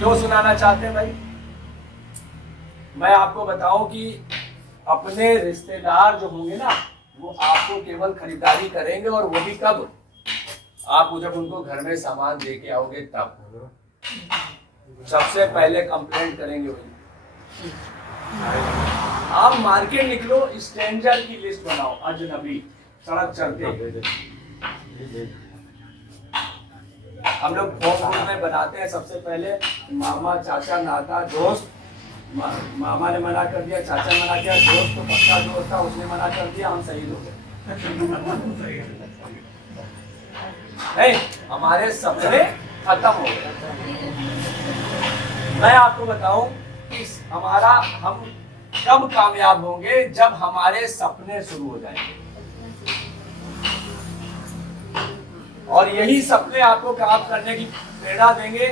क्यों सुनाना चाहते हैं भाई? मैं आपको बताऊं कि अपने रिश्तेदार जो होंगे ना, वो आपको केवल खरीदारी करेंगे, और वो भी कब? आप जब उनको घर में सामान दे के आओगे तब सबसे पहले कंप्लेंट करेंगे वही। आप मार्केट निकलो, स्ट्रेंजर की लिस्ट बनाओ, अजनबी सड़क चलते हम लोग फोन में बनाते हैं। सबसे पहले मामा, चाचा, नाता, दोस्त। मामा ने मना कर दिया, चाचा ने मना किया, दोस्त तो पक्का दोस्त था, उसने मना कर दिया, हम सही हो गए। नहीं, हमारे सपने खत्म हो गए। मैं आपको बताऊं कि हम कब कामयाब होंगे? जब हमारे सपने शुरू हो जाएंगे, और यही सपने आपको काम करने की प्रेरणा देंगे।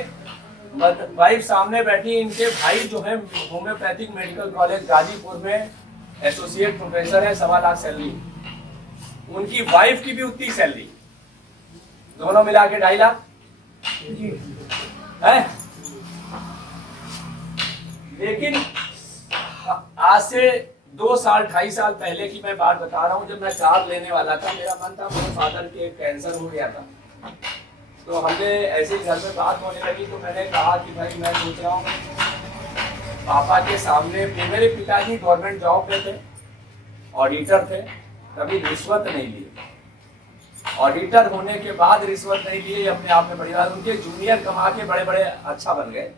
वाइफ सामने बैठी, इनके भाई जो है होम्योपैथिक मेडिकल कॉलेज गाजीपुर में एसोसिएट प्रोफेसर है, 1.25 लाख सैलरी। उनकी वाइफ की भी उतनी सैलरी, दोनों मिला के 2.5 लाख है। लेकिन आज से 2 साल 2.5 साल पहले की मैं बात बता रहा हूँ, जब मैं कार लेने वाला था, मेरा मन था, मेरे फादर के कैंसर हो गया था, तो हमने ऐसे ही घर में बात होने लगी, तो मैंने कहा कि भाई मैं सोच रहा हूँ पापा के सामने। मेरे पिताजी गवर्नमेंट जॉब में थे, ऑडिटर थे, कभी रिश्वत नहीं लिए। ऑडिटर होने के बाद रिश्वत नहीं लिए, अपने आप में बड़ी बात। उनके जूनियर कमा के बड़े बड़े अच्छा बन गए,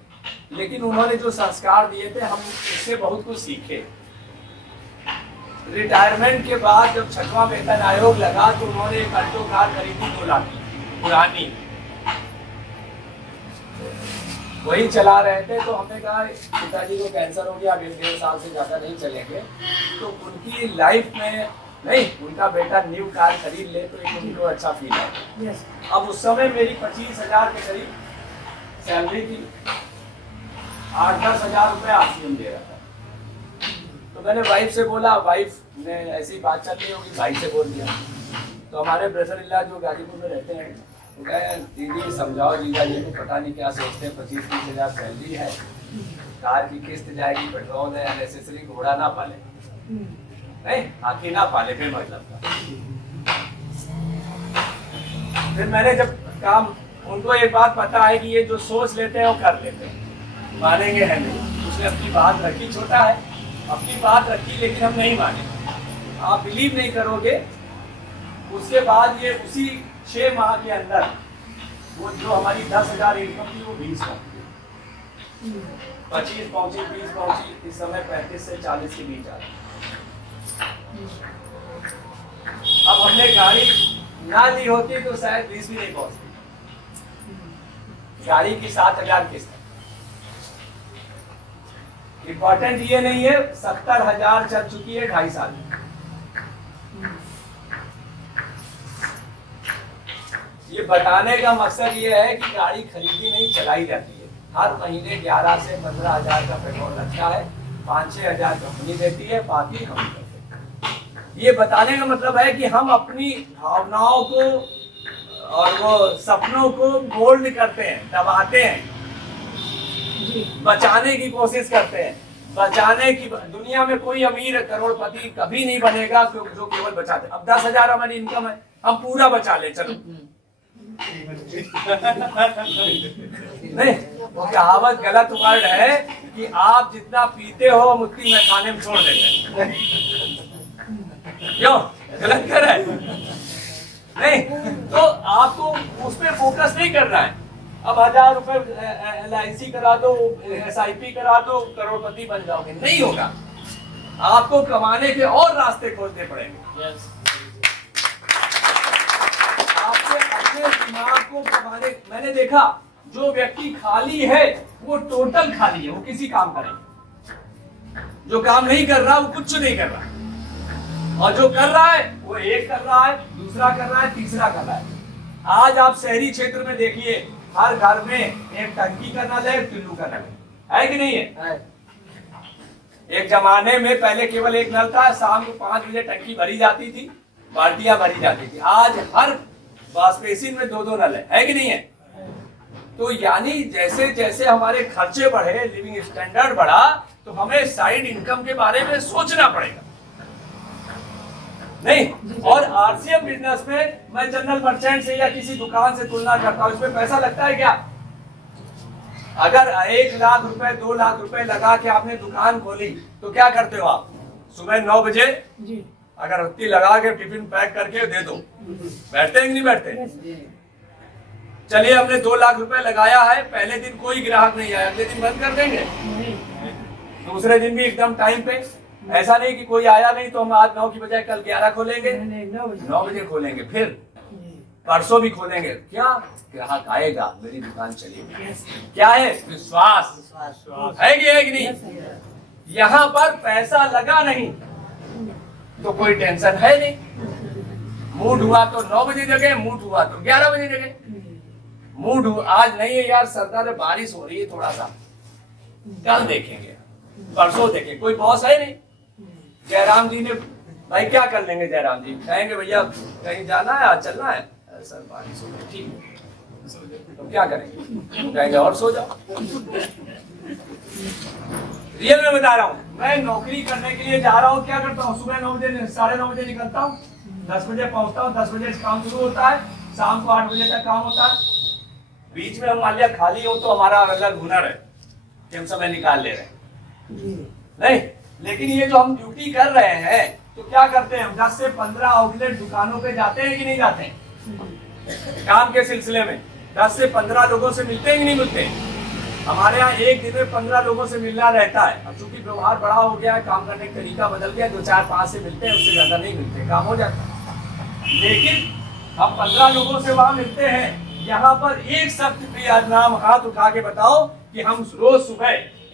लेकिन उन्होंने जो संस्कार दिए थे, हम उससे बहुत कुछ सीखे। रिटायरमेंट के बाद जब 6वां वेतन आयोग लगा, तो उन्होंने एक अल्टो कार खरीदी, 2 लाख की, पुरानी, वही चला रहे थे। तो हमने कहा पिताजी को कैंसर हो गया, 1.5 साल से ज्यादा नहीं चलेंगे, तो उनकी लाइफ में नहीं, उनका बेटा न्यू कार खरीद ले तो एक उनको अच्छा फील है। अब उस समय मेरी 25,000 के करीब सैलरी थी, 8-10 हजार रुपये आरसीएम दे रहा था। तो मैंने वाइफ से बोला, वाइफ ने ऐसी बात चल रही होगी, भाई से बोल दिया। तो हमारे ब्रदर इल्ला जो गाजीपुर में रहते हैं, वो कहे दीदी समझाओ जीजा जी को, पता नहीं क्या सोचते हैं, 25-30 हजार सैलरी है, कार की किस्त जाएगी, पेट्रोल है, अननेसेसरी घोड़ा ना पाले, नहीं हाथी ना पाले, फिर मतलब था। फिर मैंने जब काम, उनको एक बात पता है कि ये जो सोच लेते हैं वो कर लेते हैं, मानेंगे है नहीं। उसने अपनी बात रखी, छोटा है, अपनी बात रखी, लेकिन हम नहीं माने। आप बिलीव नहीं करोगे, उसके बाद ये उसी 6 माह के अंदर वो जो हमारी 10,000 इनकम थी, वो 20 पहुंची, 25 पहुंची, 20 पहुंची, इस समय 35 से 40 के बीच आ रही। अब हमने गाड़ी ना ली होती तो शायद 20 भी नहीं पहुंचती। गाड़ी की 7,000 किस्त। इंपॉर्टेंट ये नहीं है 70,000 चल चुकी है 2.5 साल में। ये बताने का मकसद ये है कि गाड़ी खरीदी नहीं, चलाई जाती है। हर महीने 11 से 15,000 का पेट्रोल लगता है, 5-6 हजार कंपनी देती है, बाकी हम करते हैं। ये बताने का मतलब है कि हम अपनी भावनाओं को और वो सपनों को मोल्ड करते हैं, दबाते हैं, बचाने की कोशिश करते हैं। बचाने की दुनिया में कोई अमीर करोड़पति कभी नहीं बनेगा जो केवल बचाते। अब 10,000 हमारी इनकम है, हम पूरा बचा ले, चलो नहीं, वो कहावत गलत वर्ड है कि आप जितना पीते हो हम उतनी मैं खाने में छोड़ देते हैं। क्यों गलत कर रहा है? नहीं, तो आपको उस पर फोकस नहीं करना है। अब 1,000 रुपए LIC करा दो, SIP करा दो, करोड़पति बन जाओगे, नहीं होगा। आपको कमाने के और रास्ते खोजने पड़ेंगे। आपके अपने दिमाग को कमाने, मैंने देखा जो व्यक्ति खाली है वो टोटल खाली है, वो किसी काम का नहीं। जो काम नहीं कर रहा वो कुछ नहीं कर रहा, और जो कर रहा है वो एक कर रहा है, दूसरा कर रहा है, तीसरा कर रहा है। आज आप शहरी क्षेत्र में देखिए, हर घर में एक टंकी का नल है, टुल्लू का नल है कि नहीं है? एक जमाने में पहले केवल एक नल था, शाम को 5 बजे टंकी भरी जाती थी, बाल्टियां भरी जाती थी। आज हर वॉश बेसिन में 2-2 नल है कि नहीं है? तो यानी जैसे जैसे हमारे खर्चे बढ़े, लिविंग स्टैंडर्ड बढ़ा, तो हमें साइड इनकम के बारे में सोचना पड़ेगा, नहीं। और आरसीएम बिजनेस में मैं जनरल मर्चेंट से या किसी दुकान से तुलना करता हूं, इसमें पैसा लगता है क्या? अगर 1 लाख रुपए 2 लाख रुपए लगा के आपने दुकान खोली, तो क्या करते हो आप? सुबह 9 बजे अगरबत्ती लगा के टिफिन पैक करके दे दो, बैठते हैं कि नहीं बैठते? चलिए हमने 2 लाख रुपए लगाया है, पहले दिन कोई ग्राहक नहीं आया, अगले दिन बंद कर देंगे, दूसरे दिन भी एकदम टाइम पे। ऐसा नहीं कि कोई आया नहीं तो हम आज 9 की बजाय कल 11 खोलेंगे, 9 बजे खोलेंगे, फिर परसों भी खोलेंगे। क्या ग्राहक आएगा, मेरी दुकान चलेगी। क्या है? विश्वास है कि नहीं? यहाँ पर पैसा लगा नहीं तो कोई टेंशन है नहीं। मूड हुआ तो 9 बजे जगह, मूड हुआ तो 11 बजे जगह। मूड आज नहीं है यार, सरकार बारिश हो रही है थोड़ा सा, कल देखेंगे, परसों देखेंगे, कोई बॉस है नहीं। जयराम जी ने भाई क्या कर लेंगे? जयराम जी कहेंगे भैया कहीं जाना है, आज चलना है, सर बारिश हो रही, ठीक है, तो क्या करेंगे? कहेंगे और सो जाओ। रियल में बता रहा हूँ, मैं नौकरी करने के लिए जा रहा हूँ, क्या करता हूँ? सुबह 9 बजे 9:30 बजे निकलता हूँ, 10 बजे पहुंचता हूँ, 10 बजे काम शुरू होता है, शाम को 8 बजे तक काम होता है। बीच में हम मान लिया खाली हो तो हमारा अलग हुनर है कि हम समय निकाल ले रहे हैं, नहीं। लेकिन ये जो हम ड्यूटी कर रहे हैं, तो क्या करते हैं हम? 10 से 15 आउटलेट दुकानों पे जाते हैं कि नहीं जाते हैं? काम के सिलसिले में 10 से 15 लोगों से मिलते हैं कि नहीं मिलते? हमारे यहाँ एक दिन में 15 लोगों से मिलना रहता है। अब चूंकि व्यवहार बड़ा हो गया है, काम करने का तरीका बदल गया, 2 4 5 से मिलते हैं, उससे ज्यादा नहीं मिलते, काम हो जाता है। लेकिन हम 15 लोगों से वहां मिलते हैं, यहाँ पर एक शब्द भी आज नाम हाथ उठा के बताओ कि हम रोज सुबह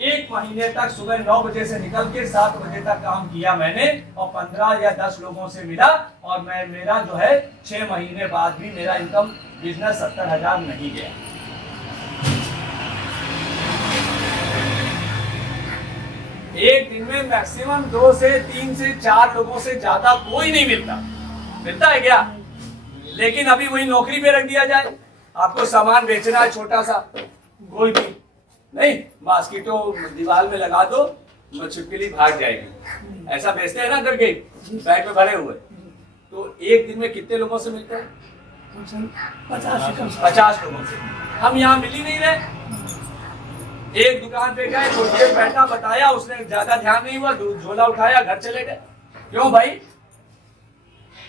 1 महीने तक सुबह 9 बजे से निकल के 7 बजे तक काम किया मैंने, और 15 या 10 लोगों से मिला, और मेरा जो है 6 महीने बाद भी मेरा इनकम बिजनेस 70,000 नहीं गया। एक दिन में मैक्सिमम 2 से 3 से 4 लोगों से ज्यादा कोई नहीं मिलता है क्या? लेकिन अभी वही नौकरी पे रख दिया जाए, आपको सामान बेचना है छोटा सा, कोई भी नहीं, मॉस्किटो दीवार में लगा दो, छिपकली भाग जाएगी, ऐसा बेचते हैं ना करके, बैग में भरे हुए। तो एक दिन में कितने लोगों से मिलते हैं? 50 लोगों से। हम यहाँ मिल ही नहीं रहे। एक दुकान पे गए, कुछ देर बैठा, बताया, उसने ज्यादा ध्यान नहीं हुआ, झोला उठाया, घर चले गए। क्यों भाई?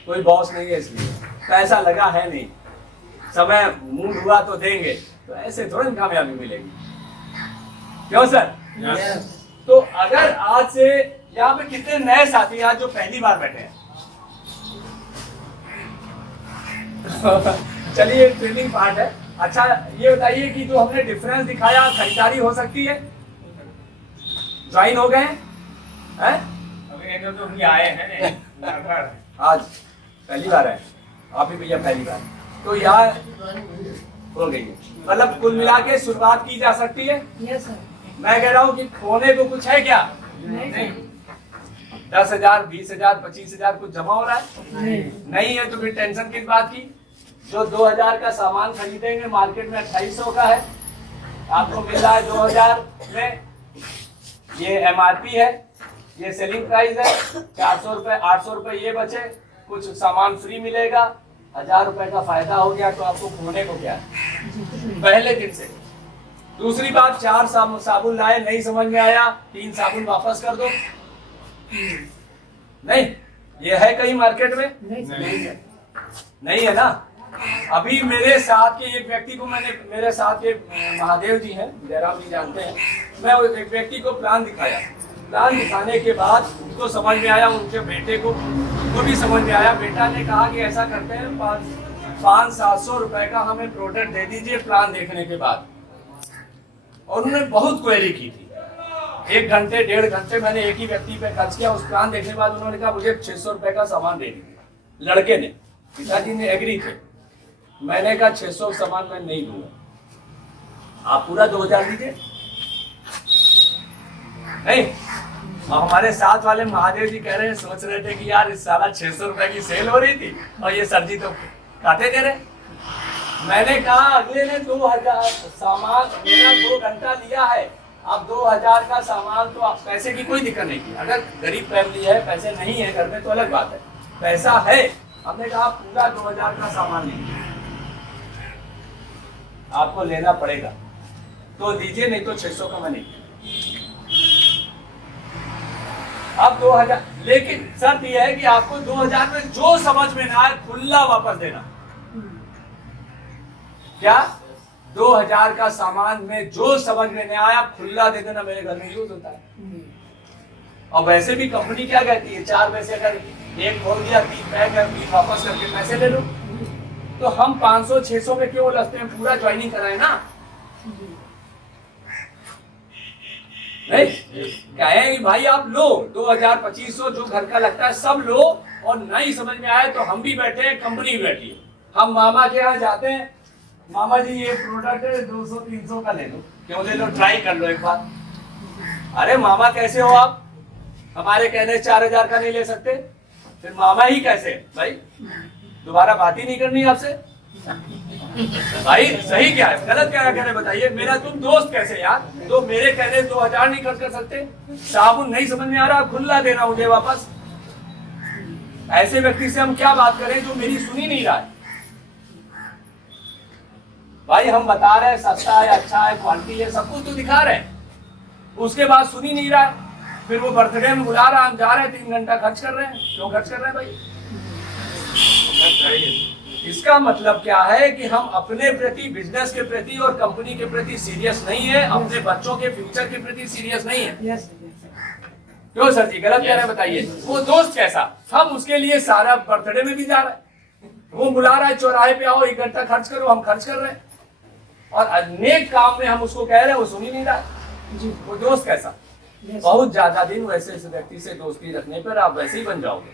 कोई बॉस नहीं है इसलिए, पैसा लगा है नहीं, समय मूड हुआ तो देंगे, तो ऐसे तुरंत कामयाबी मिलेगी। क्यों सर? yes. तो अगर आज से यहाँ पे कितने नए साथी आज जो पहली बार बैठे हैं? चलिए ट्रेनिंग पार्ट है। अच्छा ये बताइए कि जो हमने डिफरेंस दिखाया, खरीदारी हो सकती है? ज्वाइन हो गए हैं? अभी आए हैं आज पहली बार है, आप ही भैया पहली बार, तो यहाँ हो गई है। मतलब कुल मिला के शुरुआत की जा सकती है। Yes sir. मैं कह रहा हूँ कि खोने को कुछ है क्या? नहीं। 10,000 20,000 25,000 कुछ जमा हो रहा है? नहीं है, तो फिर टेंशन किस बात की? जो 2,000 का सामान खरीदेंगे मार्केट में 2800 का है, आपको मिल रहा है 2,000 में। ये MRP है, ये सेलिंग प्राइस है, 400 रुपए 800 रुपए ये बचे, कुछ सामान फ्री मिलेगा, 1000 रुपए का फायदा हो गया, तो आपको खोने को क्या है पहले दिन से। दूसरी बात, 4 साबुन लाए, नहीं समझ में आया, 3 साबुन वापस कर दो। नहीं, ये है कहीं मार्केट में? नहीं है, नहीं है ना। अभी मेरे साथ के एक व्यक्ति को मेरे साथ के महादेव जी हैं, जयराम जी जानते हैं, मैं एक व्यक्ति को प्लान दिखाया। प्लान दिखाने के बाद उसको समझ में आया, उनके बेटे को भी समझ में आया। बेटा ने कहा कि ऐसा करते हैं, 500-700 रुपए का हमें प्रोडक्ट दे दीजिए प्लान देखने के बाद। और उन्होंने बहुत क्वेरी की थी, 1 घंटे 1.5 घंटे मैंने एक ही व्यक्ति पे खर्च किया। उस प्लान देखने के बाद उन्होंने कहा मुझे 600 रुपए का सामान दे दीजिए। लड़के ने, पिताजी ने एग्री थे। मैंने कहा 600 सामान मैं नहीं दूंगा, आप पूरा 2000 दीजिए। नहीं, और हमारे साथ वाले महादेव जी कह रहे हैं, सोच रहे थे कि यार इस साला 600 रुपए की सेल हो रही थी और ये सर जी तो काटे दे रहे। मैंने कहा अगले ने 2000 सामान मेरा 2 घंटा लिया है, अब 2000 का सामान, तो आप पैसे की कोई दिक्कत नहीं की। अगर गरीब फैमिली है, पैसे नहीं है घर में तो अलग बात है, पैसा है, हमने कहा पूरा 2000 का सामान लीजिए, आपको लेना पड़ेगा तो दीजिए, नहीं तो 600 का मैं नहीं। अब 2000, लेकिन शर्त यह है कि आपको 2000 में जो समझ में ना आए खुला वापस देना। क्या 2000 का सामान में जो समझ में नहीं आया खुला दे देना, मेरे घर में यूज होता है। और वैसे भी कंपनी क्या कहती है, 4 में से अगर एक खोल दिया 3 पैक है, 3 वापस करके पैसे ले लो। तो हम 500-600 में क्यों उलझते हैं, पूरा ज्वाइनिंग कराए ना। नहीं कहें कि भाई आप लो 2000-2500 जो घर का लगता है सब लो, और नहीं समझ में आए तो हम भी बैठे हैं, कंपनी भी बैठी है। हम मामा के यहाँ जाते हैं, मामा जी ये प्रोडक्ट है 200-300 का ले लो, क्यों ले लो, ट्राई कर लो एक बार। अरे मामा कैसे हो आप, हमारे कहने 4000 का नहीं ले सकते, फिर मामा ही कैसे भाई, दोबारा बात ही नहीं करनी आपसे भाई। सही क्या है गलत क्या है कहने बताइए, मेरा तुम दोस्त कैसे यार, तो मेरे कहने 2000 नहीं खर्च कर सकते। साबुन नहीं समझ में आ रहा, खुला देना मुझे वापस। ऐसे व्यक्ति से हम क्या बात करें जो मेरी सुनी नहीं रहा है। भाई हम बता रहे हैं सस्ता है, अच्छा है, क्वालिटी है, सब कुछ तो दिखा रहे हैं, उसके बाद सुन ही नहीं रहा है। फिर वो बर्थडे में बुला रहा, हम जा रहे हैं 3 घंटा खर्च कर रहे हैं, क्यों खर्च कर रहे हैं भाई। इसका मतलब क्या है कि हम अपने प्रति, बिजनेस के प्रति और कंपनी के प्रति सीरियस नहीं है, अपने बच्चों के फ्यूचर के प्रति सीरियस नहीं है। क्यों सर जी गलत कह रहे हैं बताइए। वो दोस्त कैसा, हम उसके लिए सारा बर्थडे में भी जा रहे हैं, वो बुला रहा है चौराहे पे आओ 1 घंटा खर्च करो, हम खर्च कर रहे हैं, और अनेक काम में हम उसको कह रहे हैं, वो सुन ही नहीं रहा है। वो दोस्त कैसा। बहुत ज्यादा दिन वैसे इस व्यक्ति से दोस्ती रखने पर आप वैसे ही बन जाओगे।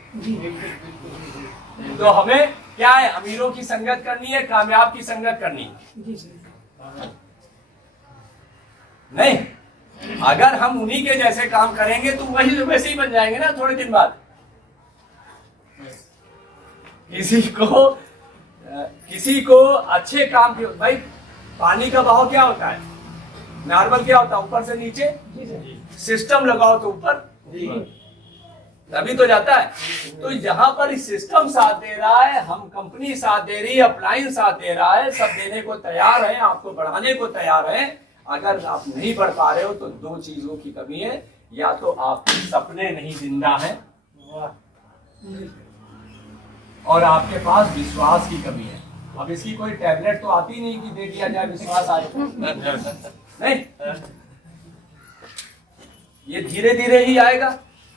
तो हमें क्या है, अमीरों की संगत करनी है, कामयाब की संगत करनी है। नहीं, अगर हम उन्हीं के जैसे काम करेंगे तो वही वैसे ही बन जाएंगे ना थोड़े दिन बाद। किसी को अच्छे काम की, भाई पानी का बहाव क्या होता है, नॉर्मल क्या होता है, ऊपर से नीचे, सिस्टम लगाओ तो ऊपर, तभी तो जाता है। तो यहाँ पर सिस्टम साथ दे रहा है, हम कंपनी साथ दे रही है, अप्लायंस साथ दे रहा है, सब देने को तैयार है, आपको बढ़ाने को तैयार है। अगर आप नहीं बढ़ पा रहे हो तो 2 चीजों की कमी है, या तो आपके सपने नहीं जिंदा है, और आपके पास विश्वास की कमी है। अब इसकी कोई टैबलेट तो आती नहीं कि दे दिया जाए विश्वास आए, नहीं, ये धीरे धीरे ही आएगा।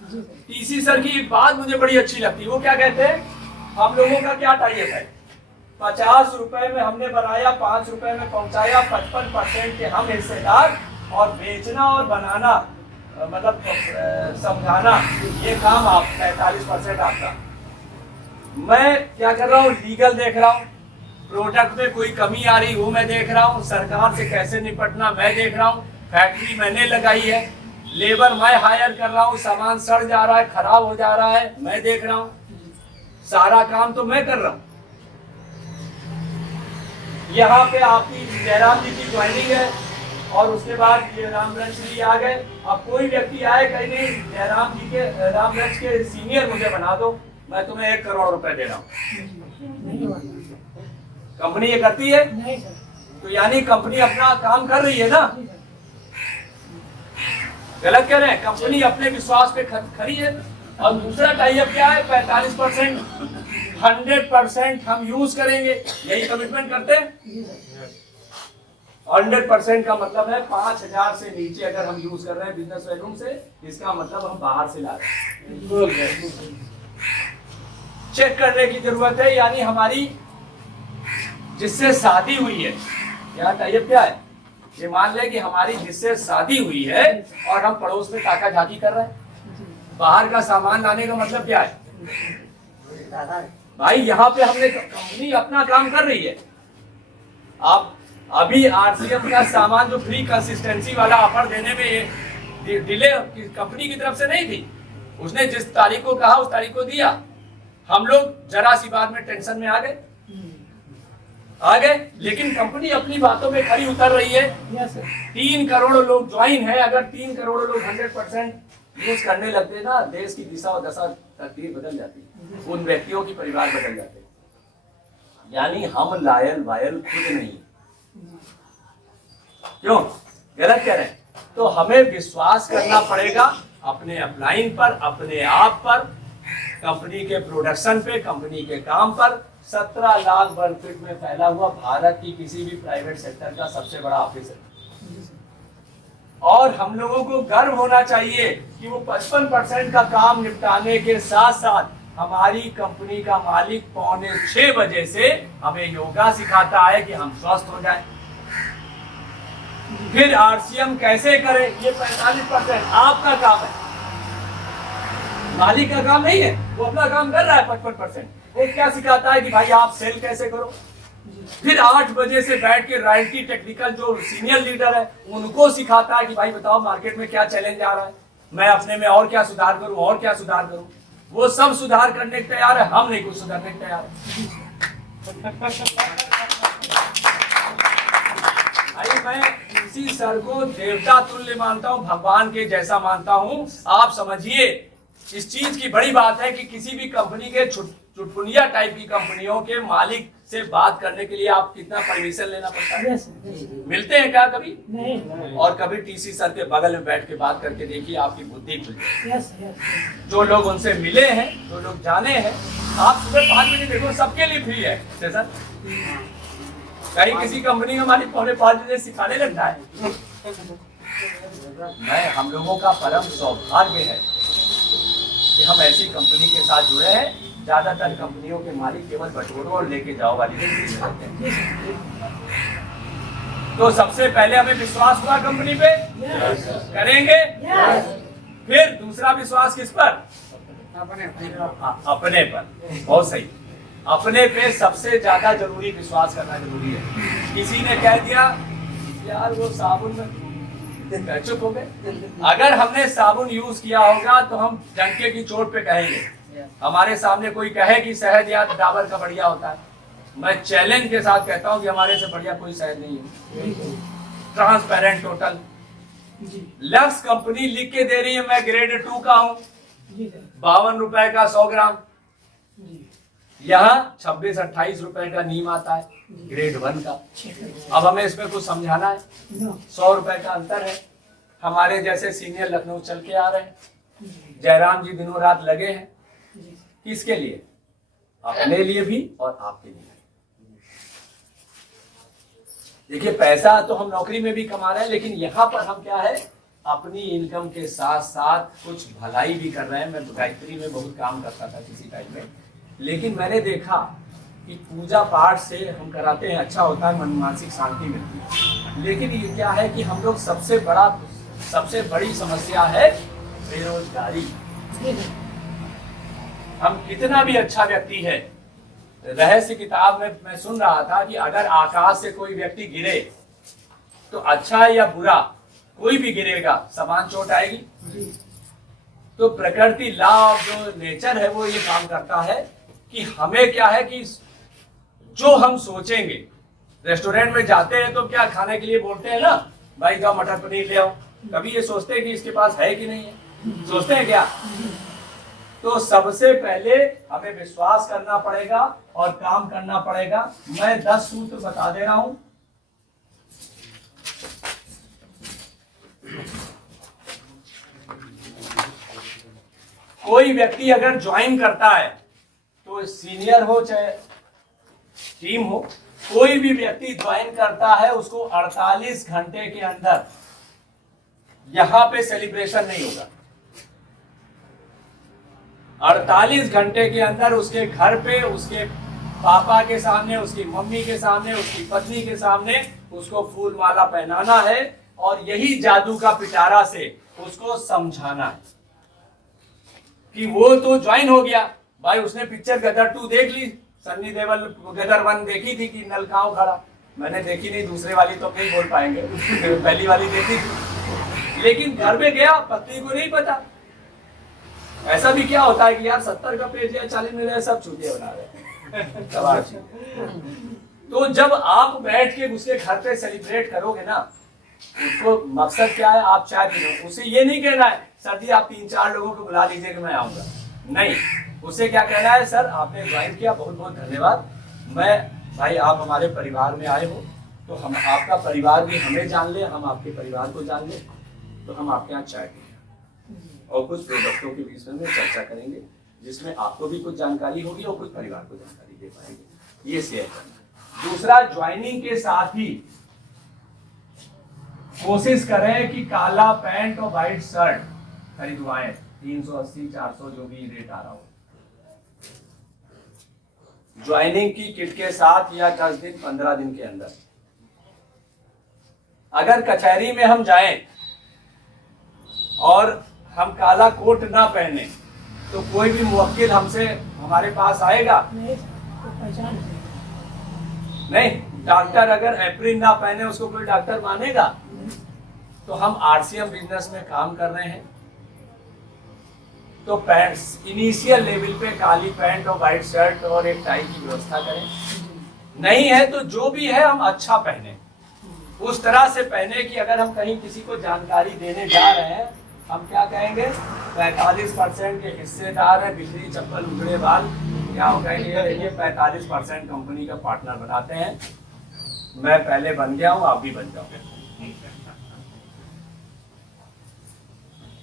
टीसी सर की एक बात मुझे बड़ी अच्छी लगती है, वो क्या कहते हैं, हम लोगों का क्या टाइप है, 50 रुपए में हमने बनाया, 5 रुपए में पहुंचाया, 55% के हम हिस्सेदार, और बेचना और बनाना मतलब समझाना ये काम आप 45% आपका। मैं क्या कर रहा हूँ, लीगल देख रहा हूँ, प्रोडक्ट में कोई कमी आ रही वो मैं देख रहा हूँ, सरकार से कैसे निपटना मैं देख रहा हूँ, फैक्ट्री मैंने लगाई है, लेबर मैं हायर कर रहा हूँ, सामान सड़ जा रहा है, खराब हो जा रहा है, मैं देख रहा हूँ, सारा काम तो मैं कर रहा हूँ। यहाँ पे आपकी जयराम जी की ज्वाइनिंग है, और उसके बाद ये रामरंज जी आ गए। अब कोई व्यक्ति आए कहीं नहीं, जयराम जी के, रामरंज के सीनियर मुझे बना दो, मैं तुम्हें 1 करोड़ रुपए दे रहा हूँ। कंपनी ये करती है? तो यानी कंपनी अपना काम कर रही है ना, गलत कह रहे हैं, कंपनी अपने विश्वास पे खड़ी है। और दूसरा टाइप क्या है, 45%, 100% हम यूज करेंगे, यही कमिटमेंट करते हैं। 100% का मतलब है 5000 से नीचे अगर हम यूज कर रहे हैं बिजनेस वैल्यूम से, इसका मतलब हम बाहर से ला रहे हैं। चेक करने की जरूरत है, यानी हमारी जिससे शादी हुई है, क्या टाइप क्या है, ये मान ले कि हमारी जिससे शादी हुई है और हम पड़ोस में ताका झाकी कर रहे हैं, बाहर का सामान लाने का मतलब क्या है भाई, यहाँ पे हमने कंपनी अपना काम कर रही है। आप अभी आरसीएम का सामान जो फ्री कंसिस्टेंसी वाला ऑफर देने में डिले कंपनी की तरफ से नहीं थी, उसने जिस तारीख को कहा उस तारीख को दिया, हम लोग जरा सी बात में टेंशन में आ गए। आ गए। लेकिन कंपनी अपनी बातों पे खरी उतर रही है। 3 करोड़ लोग ज्वाइन है, अगर 3 करोड़ लोग 100% यूज करने लगते ना, देश की दिशा और दशा तकदीर बदल जाती, उन व्यक्तियों की परिवार बदल जाते। यानी हम लायल वायल खुद नहीं, क्यों गलत कह रहे हैं? तो हमें विश्वास करना पड़ेगा अपने अपलाइन पर, अपने आप पर, कंपनी के प्रोडक्शन पे, कंपनी के काम पर। 17 लाख वर्ग फीट में फैला हुआ भारत की किसी भी प्राइवेट सेक्टर का सबसे बड़ा ऑफिस है। और हम लोगों को गर्व होना चाहिए कि वो 55% का काम निपटाने के साथ साथ हमारी कंपनी का मालिक 5:45 बजे से हमें योगा सिखाता है कि हम स्वस्थ हो जाएं। फिर आरसीएम कैसे करें, ये 45% आपका काम है, मालिक का काम नहीं है। वो अपना काम कर रहा है 55%। वो क्या सिखाता है कि भाई आप सेल कैसे करो। फिर 8 बजे से बैठ के रॉयल्टी टेक्निकल जो सीनियर लीडर है उनको सिखाता है कि भाई बताओ मार्केट में क्या चैलेंज आ रहा है, मैं अपने में और क्या सुधार करूं, और क्या सुधार करूं। वो सब सुधार करने को तैयार है, हम नहीं कुछ सुधारने को तैयार है। भाई मैं इसी सर को देवता तुल्य मानता हूं, भगवान के जैसा मानता हूं। आप समझिए, इस चीज की बड़ी बात है कि किसी भी कंपनी के चुटपुनिया टाइप की कंपनियों के मालिक से बात करने के लिए आप कितना परमिशन लेना पड़ता है। मिलते हैं क्या कभी? नहीं। और कभी टीसी सर के बगल में बैठ के बात करके देखिए, आपकी बुद्धि खुल जाएगी। जो लोग उनसे मिले हैं, जो लोग जाने हैं, आप सुबह 5 बजे देखो, सबके लिए फ्री है सर। कहीं किसी कंपनी का मालिक 4:45 बजे सिखाने लगता है। हम लोगों का परम सौभाग्य है कि हम ऐसी कंपनी के साथ जुड़े हैं। ज्यादातर कंपनियों के मालिक केवल बटोरो और लेके जाओ वाली रहते हैं। तो सबसे पहले हमें विश्वास हुआ कंपनी पे, करेंगे। फिर दूसरा विश्वास किस पर? अपने पर। बहुत सही, अपने पे सबसे ज्यादा जरूरी विश्वास करना जरूरी है। किसी ने कह दिया यार वो साबुन में, चुप हो गए। अगर हमने साबुन यूज किया होगा तो हम डंके की चोट पे कहेंगे। हमारे सामने कोई कहे कि शहद या डाबर का बढ़िया होता है, मैं चैलेंज के साथ कहता हूं कि हमारे से बढ़िया कोई शहद नहीं है। Transparent total. लक्स कंपनी लिख के दे रही है मैं ग्रेड 2 का हूं, 52 रुपए का 100 ग्राम। यहाँ 26-28 रुपए का नीम आता है ग्रेड 1 का। अब हमें इसमें कुछ समझाना है? 100 रुपए का अंतर है। हमारे जैसे सीनियर लखनऊ चल के आ रहे हैं, जयराम जी दिनों रात लगे हैं, किसके लिए? अपने लिए भी और आपके लिए। देखिए पैसा तो हम नौकरी में भी कमा रहे हैं, लेकिन यहाँ पर हम क्या है, अपनी इनकम के साथ साथ कुछ भलाई भी कर रहे हैं। मैं गायत्री में बहुत काम करता था किसी टाइम में, लेकिन मैंने देखा कि पूजा पाठ से हम कराते हैं, अच्छा होता है, मन मानसिक शांति मिलती है। लेकिन ये क्या है कि हम लोग सबसे बड़ी समस्या है बेरोजगारी। हम कितना भी अच्छा व्यक्ति है, रहस्य किताब में मैं सुन रहा था कि अगर आकाश से कोई व्यक्ति गिरे तो अच्छा या बुरा कोई भी गिरेगा, समान चोट आएगी। तो प्रकृति लॉ ऑफ जो नेचर है वो ये काम करता है कि हमें क्या है कि जो हम सोचेंगे, रेस्टोरेंट में जाते हैं तो क्या खाने के लिए बोलते हैं ना, भाई जाओ मटर पनीर ले आओ। कभी ये सोचते हैं कि इसके पास है कि नहीं है? सोचते हैं क्या? तो सबसे पहले हमें विश्वास करना पड़ेगा और काम करना पड़ेगा। मैं 10 सूत्र बता दे रहा हूं। कोई व्यक्ति अगर ज्वाइन करता है, तो सीनियर हो चाहे टीम हो, कोई भी व्यक्ति ज्वाइन करता है उसको 48 घंटे के अंदर यहां पे सेलिब्रेशन नहीं होगा। 48 घंटे के अंदर उसके घर पे, उसके पापा के सामने, उसकी मम्मी के सामने, उसकी पत्नी के सामने उसको फूल माला पहनाना है और यही जादू का पिटारा से उसको समझाना है कि वो तो ज्वाइन हो गया। भाई उसने पिक्चर गदर 2 देख ली, सन्नी देओल गदर 1 देखी थी कि नलकाओं खड़ा, मैंने देखी नहीं, दूसरे वाली तो नहीं बोल पाएंगे, पहली वाली देखी थी। लेकिन घर में गया, पत्नी को नहीं पता। ऐसा भी क्या होता है कि यार 70 का पेज या 40 में सब चूतिया बना रहे हैं। तो जब आप बैठ के उसके घर पे सेलिब्रेट करोगे ना, उसको मकसद क्या है, आप चाय पी लो, उसे ये नहीं कहना है सर जी आप 3-4 लोगों को बुला लीजिए कि मैं आऊंगा, नहीं, उसे क्या कहना है, सर आपने ज्वाइन किया बहुत बहुत धन्यवाद, मैं भाई आप हमारे परिवार में आए हो तो हम आपका परिवार भी हमें जान ले, हम आपके परिवार को जान ले, तो हम आपके यहाँ चाय पिएंगे और कुछ प्रोडक्टों के विषय में चर्चा करेंगे जिसमें आपको भी कुछ जानकारी होगी और कुछ परिवार को जानकारी दे पाएंगे, ये शेयर करना। दूसरा, ज्वाइनिंग के साथ ही कोशिश करें कि काला पैंट और व्हाइट शर्ट खरीदवाएं, 380-400 जो भी रेट आ रहा हो, ज्वाइनिंग की किट के साथ या 10 दिन 15 दिन के अंदर। अगर कचहरी में हम जाएं और हम काला कोट ना पहने तो कोई भी मुवक्किल हमसे हमारे पास आएगा नहीं, डॉक्टर अगर एप्रिन ना पहने उसको कोई डॉक्टर मानेगा? तो हम आरसीएम बिजनेस में काम कर रहे हैं, तो पैंट्स इनिशियल लेवल पे काली पैंट और व्हाइट शर्ट और एक टाई की व्यवस्था करें, नहीं है तो जो भी है हम अच्छा पहने, उस तरह से पहने कि अगर हम कहीं किसी को जानकारी देने जा रहे हैं, हम क्या कहेंगे, 45% के हिस्सेदार है बिजली चप्पल उजड़े बाल, क्या हो कहेंगे ये 45% कंपनी का पार्टनर बनाते हैं, मैं पहले बन गया हूं आप भी बन जाओगे,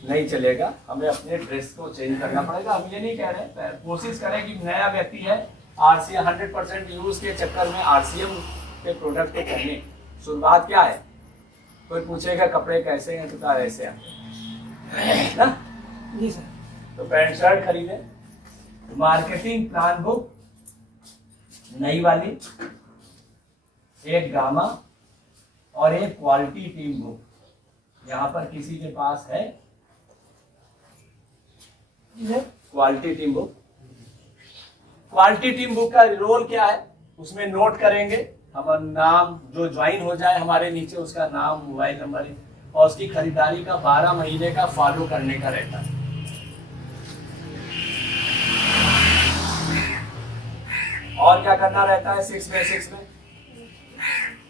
नहीं चलेगा, हमें अपने ड्रेस को चेंज करना पड़ेगा। हम ये नहीं कह रहे, कोशिश करें कि नया व्यक्ति है आरसीएम 100% यूज के चक्कर में आरसीएम के प्रोडक्ट को पहने। शुरुआत क्या है, कोई पूछेगा कपड़े कैसे हैं तो क्या ऐसे हैं ना जी सर, तो पैंट शर्ट खरीदे, मार्केटिंग प्लान बुक नई वाली, एक गामा और एक क्वालिटी टीम बुक, यहाँ पर किसी के पास है quality team book? Quality team book का रोल क्या है, उसमें नोट करेंगे हमारा नाम, जो ज्वाइन हो जाए हमारे नीचे उसका नाम, मोबाइल नंबर और उसकी खरीदारी का 12 महीने का फॉलो करने का रहता है। और क्या करना रहता है 6 में 6 में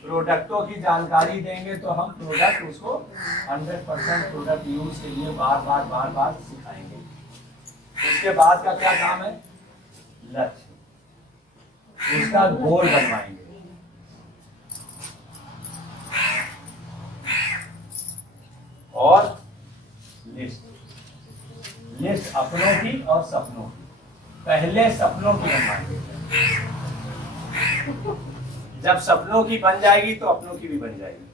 प्रोडक्टों की जानकारी देंगे, तो हम प्रोडक्ट उसको 100% प्रोडक्ट यूज के लिए बार बार सिखाएंगे। उसके बाद का क्या काम है, लक्ष्य, उसका गोल बनवाएंगे, और लिस्ट अपनों की और सपनों की, पहले सपनों की बनवाएंगे, जब सपनों की बन जाएगी तो अपनों की भी बन जाएगी।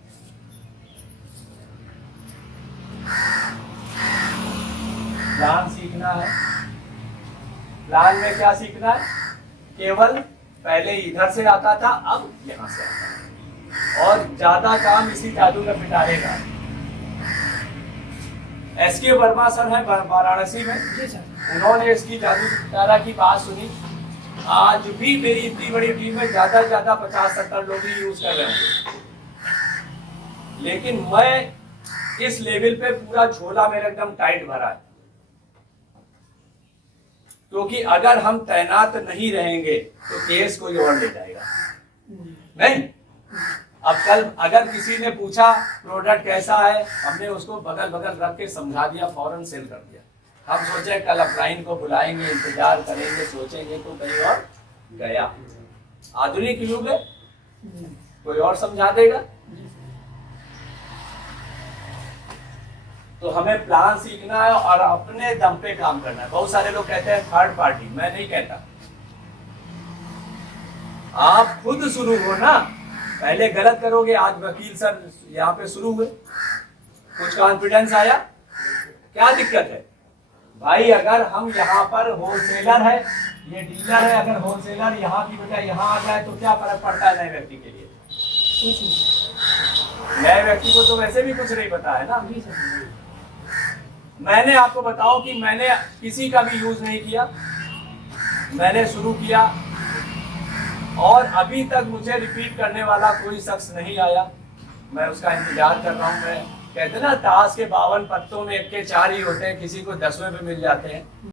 प्लान सीखना है, प्लान में क्या सीखना है, केवल पहले इधर से आता था अब यहां से आता है, और ज्यादा काम इसी जादू का पिटारे का। एसके वर्मा सर है वाराणसी में, उन्होंने इसकी जादू पिटारा की बात सुनी, आज भी मेरी इतनी बड़ी टीम में ज्यादा से ज्यादा 50-70 लोग ही यूज कर रहे होंगे, लेकिन मैं इस लेवल पे पूरा झोला मेरा एकदम टाइट भरा है, क्योंकि अगर हम तैनात नहीं रहेंगे तो केस कोई और ले जाएगा नहीं। अब कल अगर किसी ने पूछा प्रोडक्ट कैसा है, हमने उसको बगल रख के समझा दिया, फौरन सेल कर दिया। हम सोचे कल अपलाइन को बुलाएंगे, इंतजार करेंगे, सोचेंगे तो कहीं और गया। आधुनिक युग है, कोई और समझा देगा। तो हमें प्लान सीखना है और अपने दम पे काम करना है। बहुत सारे लोग कहते हैं थर्ड पार्टी, मैं नहीं कहता, आप खुद शुरू हो ना, पहले गलत करोगे। आज वकील सर यहाँ पे शुरू हुए, कुछ कॉन्फिडेंस आया, क्या दिक्कत है भाई? अगर हम यहाँ पर होलसेलर है, ये डीलर है, अगर होलसेलर यहाँ की बजाय यहाँ आ जाए तो क्या फर्क पड़ता है नए व्यक्ति के लिए? नए व्यक्ति को तो वैसे भी कुछ नहीं पता है ना। मैंने आपको बताओ कि मैंने किसी का भी यूज नहीं किया, मैंने शुरू किया और अभी तक मुझे रिपीट करने वाला कोई शख्स नहीं आया। मैं उसका इंतजार कर रहा हूँ। मैं कहते ना ताश के 52 पत्तों में 1 के 4 ही होते हैं, किसी को 10वें पे मिल जाते हैं।